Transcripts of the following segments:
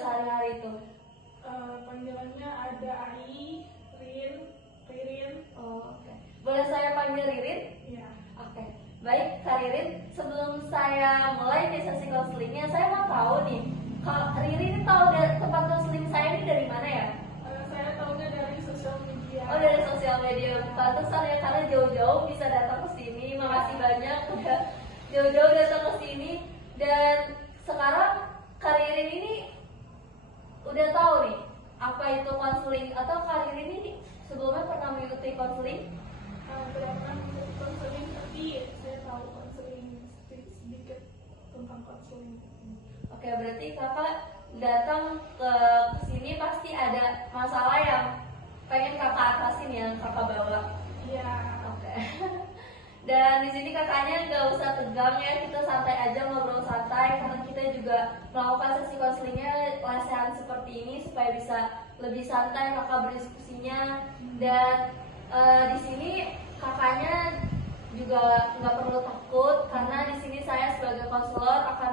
sehari-hari itu? Panggilannya ada Ai, Rin, Ririn. Oh, oke. Boleh saya panggil Ririn? Iya. Oke. Baik, Kak Ririn, sebelum saya mulai di sesi konselingnya, saya mau tahu nih, Kak Ririn tahu tempat konseling saya ini dari mana ya? Saya tahunya dari sosial media. Oh, dari sosial media. Pantesan ya, karena jauh-jauh bisa datang ke sini. Makasih banyak udah jauh-jauh datang ke sini. Dan sekarang Kak Ririn ini udah tahu nih apa itu konseling, atau Kak Ririn ini sebelumnya pernah mengikuti konseling? Tidak pernah mengikuti konseling, tapi saya tahu konseling sedikit tentang konseling. Oke, berarti kakak datang ke sini pasti ada masalah yang pengen kakak atasin yang kakak bawa. Iya. Oke. Dan di sini kakaknya nggak usah tegang ya, kita santai aja, ngobrol santai, karena kita juga melakukan sesi konselingnya lesehan seperti ini supaya bisa lebih santai kakak berdiskusinya. Dan di sini kakaknya juga nggak perlu takut, karena di sini saya sebagai konselor akan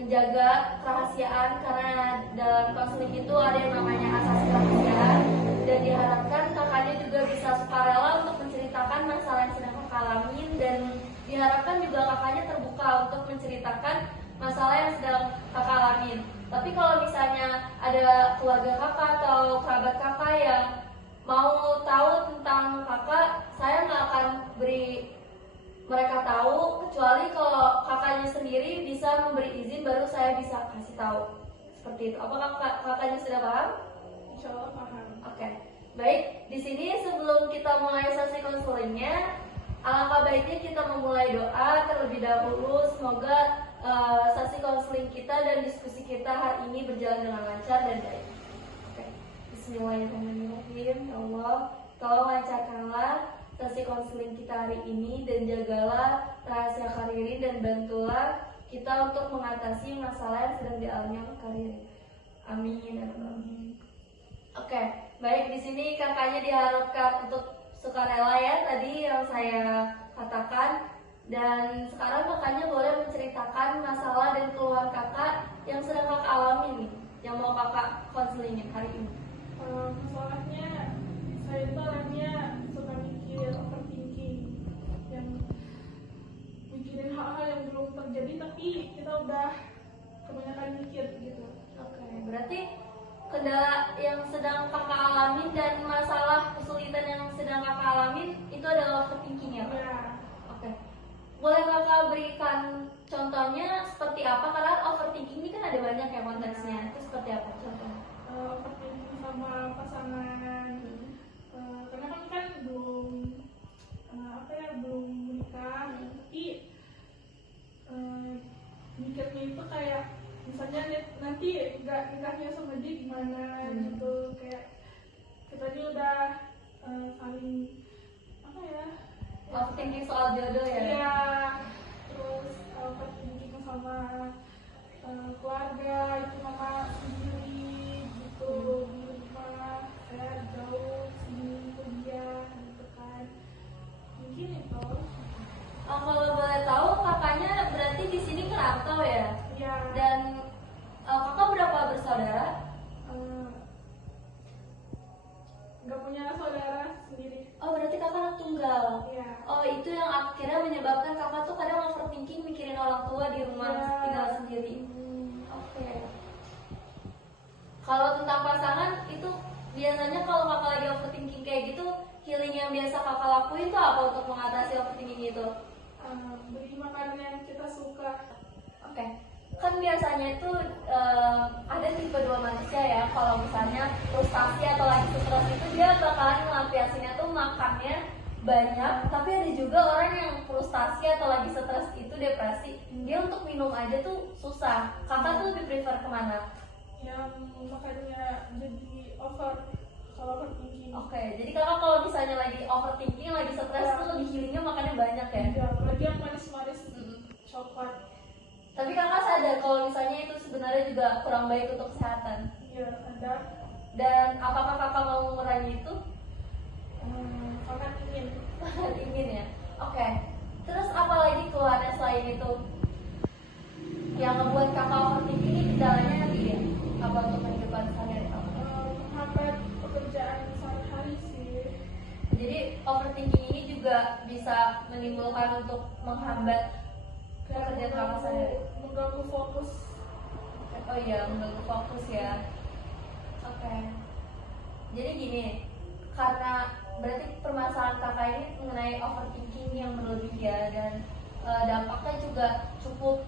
menjaga kerahasiaan, karena dalam konseling itu ada yang namanya asas kerahasiaan, dan diharapkan kakaknya juga bisa sukarela untuk menceritakan masalah yang sedang kakak alamin, dan diharapkan juga kakaknya terbuka untuk menceritakan masalah yang sedang kakak alamin. Tapi kalau misalnya ada keluarga kakak atau kerabat kakak yang mau tahu tentang kakak, saya nggak akan beri mereka tahu kecuali kalau kakaknya sendiri bisa memberi izin, baru saya bisa kasih tahu. Seperti itu. Apakah kakaknya sudah paham? Insya Allah paham. Oke. Baik, di sini sebelum kita mulai sesi konselingnya, alangkah baiknya kita memulai doa terlebih dahulu. Semoga sesi konseling kita dan diskusi kita hari ini berjalan dengan lancar dan baik. Oke. Bismillahirrahmanirrahim. Ya Allah, tolong lancarkanlah sesi konseling kita hari ini, dan jagalah rahasia Kak Ririn, dan bantulah kita untuk mengatasi masalah yang sedang dialami oleh Kak Ririn. Amin ya Rabbal Alamin. Oke, baik, di sini kakaknya diharapkan untuk sukarela ya, tadi yang saya katakan. Dan sekarang kakaknya boleh menceritakan masalah dan keluhan kakak yang sedang kakak alami nih, yang mau kakak konselingin hari ini. Masalahnya saya itu orangnya suka mikir, overthinking, yang mikirin hal-hal yang belum terjadi tapi kita udah kebanyakan mikir gitu. Oke, berarti kendala yang sedang kakak alamin dan masalah kesulitan yang sedang kakak alamin itu adalah overthinking ya, Pak? Ya. Oke, boleh kakak berikan contohnya seperti apa? Karena overthinking ini kan ada banyak ya konteksnya. Itu seperti apa contohnya? Overthinking sama pasangan. Karena kan belum belum menikah, tapi mikirnya itu kayak misalnya nanti nggak nikahnya sama dia gimana gitu, kayak kita ini udah saling Overthinking soal jodoh ya? Iya, terus overthinking sama keluarga, itu mama sendiri gitu di rumah, saya jauh sini kuliah gitu kan, mungkin itu. Kalau boleh tahu, kakaknya berarti di sini ngerantau ya? Iya. Dan kakak berapa bersaudara? Nggak punya saudara sendiri. Oh, berarti kakak anak tunggal. Iya. Oh, itu yang akhirnya menyebabkan kakak tuh kadang overthinking mikirin orang tua di rumah, Iya. tinggal sendiri. Oke. Kalau tentang pasangan itu biasanya kalau kakak lagi overthinking kayak gitu, healing yang biasa kakak lakuin tuh apa untuk mengatasi overthinking itu? Beri makanan yang kita suka. Oke. Kan biasanya itu ada tipe dua manusia ya. Kalau misalnya frustasi atau lagi stres itu dia bakalan melampiasinnya tuh makannya banyak. Tapi ada juga orang yang frustasi atau lagi stres itu depresi, dia untuk minum aja tuh susah. Kakak tuh lebih prefer kemana? Yang makannya jadi kalau overthinking. Oke, jadi kakak kalau misalnya lagi overthinking, lagi stres tuh lebih healingnya makannya banyak ya? Ya, apalagi yang manis-manis, coklat. Tapi kakak sadar kalau misalnya itu sebenarnya juga kurang baik untuk kesehatan. Iya, ada. Dan apakah kakak mau mengurangi itu? Sangat ingin. Ingin ya? Oke. Terus apa lagi keluhannya selain itu? Yang ngebuat kakak overthinking ini kendalanya dia? Jadi overthinking ini juga bisa menimbulkan untuk menghambat pekerjaan kakak saya. Mengganggu fokus. Oh iya, mengganggu fokus ya. Oke. Jadi gini, karena berarti permasalahan kakak ini mengenai overthinking yang berlebih ya, dan dampaknya juga cukup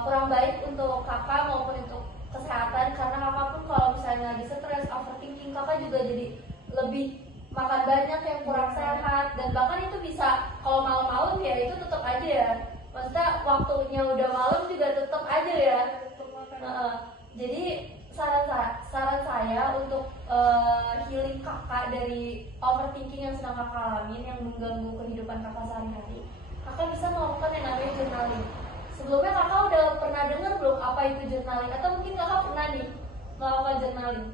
kurang baik untuk kakak maupun untuk kesehatan, karena kakak pun kalau misalnya lagi stres, overthinking, kakak juga jadi lebih makan banyak yang kurang sehat, dan bahkan itu bisa kalau malam-malam ya itu tetap aja ya, maksudnya waktunya udah malam juga tetap aja ya. Jadi saran saya untuk healing kakak dari overthinking yang sedang kakak alamin yang mengganggu kehidupan kakak sehari-hari, kakak bisa melakukan yang namanya journaling. Sebelumnya kakak udah pernah dengar belum apa itu journaling, atau mungkin kakak pernah nih melakukan journaling?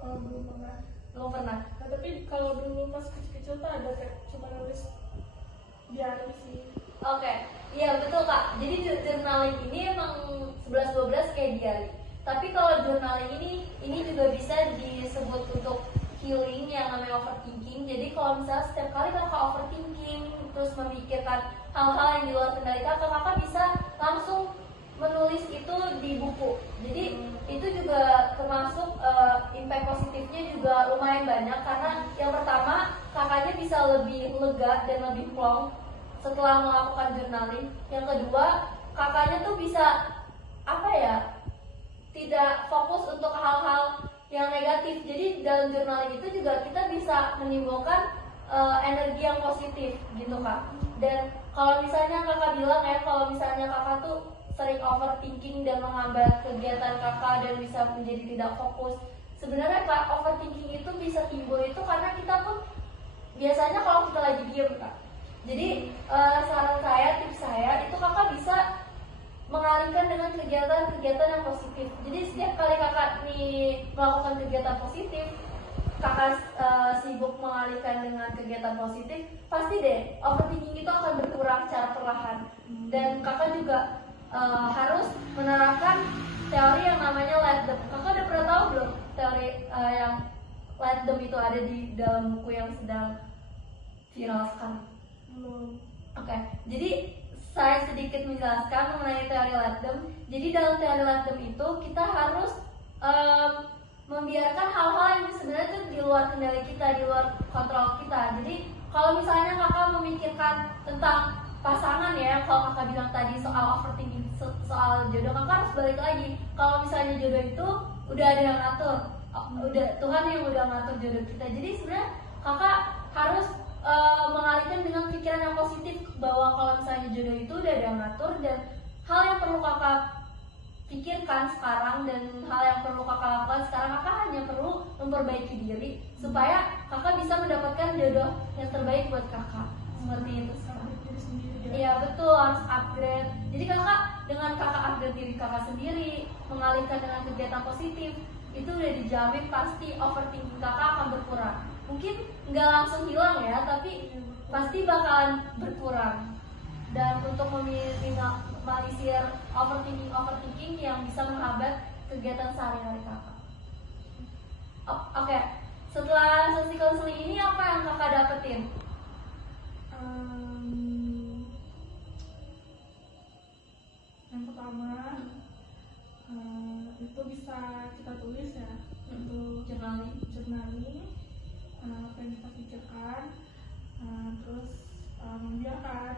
Belum pernah. Belum pernah. Nah, tapi kalau dulu pas kecil-kecil tuh ada kayak cuma nulis diary sih. Oke, iya betul kak. Jadi journaling ini emang 11-12 kayak diary. Tapi kalau journaling ini juga bisa disebut untuk healing yang namanya overthinking. Jadi kalau misalnya setiap kali kakak overthinking, terus memikirkan hal-hal yang di luar kendali kakak, kakak bisa langsung menulis itu di buku. Jadi itu juga termasuk impact positifnya juga lumayan banyak, karena yang pertama kakaknya bisa lebih lega dan lebih plong setelah melakukan journaling. Yang kedua, kakaknya tuh bisa tidak fokus untuk hal-hal yang negatif. Jadi dalam journaling itu juga kita bisa menimbulkan energi yang positif gitu kak. Dan kalau misalnya kakak bilang ya, kalau misalnya kakak tuh sering overthinking dan menghambat kegiatan kakak dan bisa menjadi tidak fokus, sebenarnya kak, overthinking itu bisa timbul itu karena kita pun biasanya kalau kita lagi diem kak. Jadi saran saya, tips saya itu kakak bisa mengalihkan dengan kegiatan-kegiatan yang positif. Jadi setiap kali kakak nih melakukan kegiatan positif, kakak sibuk mengalihkan dengan kegiatan positif, pasti deh overthinking itu akan berkurang secara perlahan. Dan kakak juga harus menerapkan teori yang namanya let them. Kakak udah pernah tahu belum teori yang let them itu ada di dalam buku yang sedang viral sekarang? Oke, jadi saya sedikit menjelaskan mengenai teori let them. Jadi dalam teori let them itu kita harus membiarkan hal-hal yang sebenarnya itu di luar kendali kita, di luar kontrol kita. Jadi kalau misalnya kakak memikirkan tentang pasangan ya, kalau kakak bilang tadi soal overthinking soal jodoh, kakak harus balik lagi. Kalau misalnya jodoh itu udah ada yang ngatur, udah Tuhan yang udah ngatur jodoh kita. Jadi sebenarnya kakak harus mengalihkan dengan pikiran yang positif, bahwa kalau misalnya jodoh itu udah ada yang ngatur, dan hal yang perlu kakak pikirkan sekarang dan hal yang perlu kakak lakukan sekarang, kakak hanya perlu memperbaiki diri supaya kakak bisa mendapatkan jodoh yang terbaik buat kakak. Seperti itu. Iya betul, harus upgrade. Jadi kakak, dengan kakak upgrade diri kakak sendiri, mengalihkan dengan kegiatan positif, itu udah dijamin pasti overthinking kakak akan berkurang. Mungkin nggak langsung hilang ya, tapi pasti bakalan berkurang. Dan untuk meminimalisir overthinking yang bisa menghambat kegiatan sehari-hari kakak. Oke. Setelah sesi konseling ini, apa yang kakak dapetin? Yang pertama itu bisa kita tulis ya, untuk journaling apa yang kita pikirkan, terus membiarkan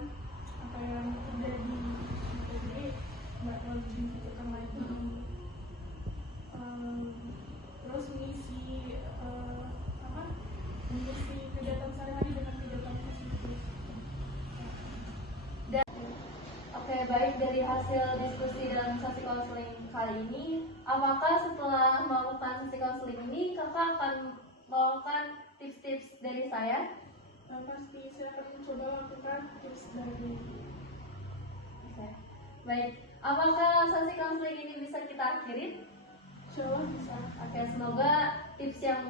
apa yang terjadi, jadi nggak terlalu dipikirkan lagi. Terus mengisi kegiatan sehari-hari dengan kegiatan positif. Oke, baik, dari hasil diskusi dalam sesi konseling kali ini, apakah setelah melakukan sesi konseling ini kakak akan melakukan tips-tips dari saya? Pasti saya akan mencoba lakukan tips dari. Oke, baik. Apakah sesi konseling ini bisa kita akhirin? Insyaallah bisa. Oke, semoga tips yang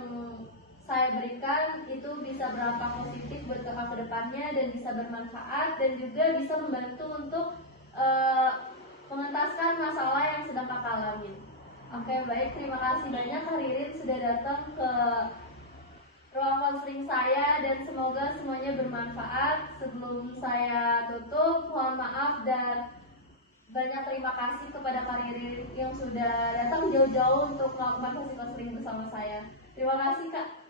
saya berikan itu bisa berdampak positif buat kakak ke depannya dan bisa bermanfaat dan juga bisa membantu untuk mengentaskan masalah yang sedang kakak alami. Oke, baik, terima kasih banyak Kak Ririn sudah datang ke ruang konseling saya, dan semoga bermanfaat. Sebelum saya tutup, mohon maaf dan banyak terima kasih kepada Kak Riri yang sudah datang jauh-jauh untuk melakukan sesi konseling bersama saya. Terima kasih Kak.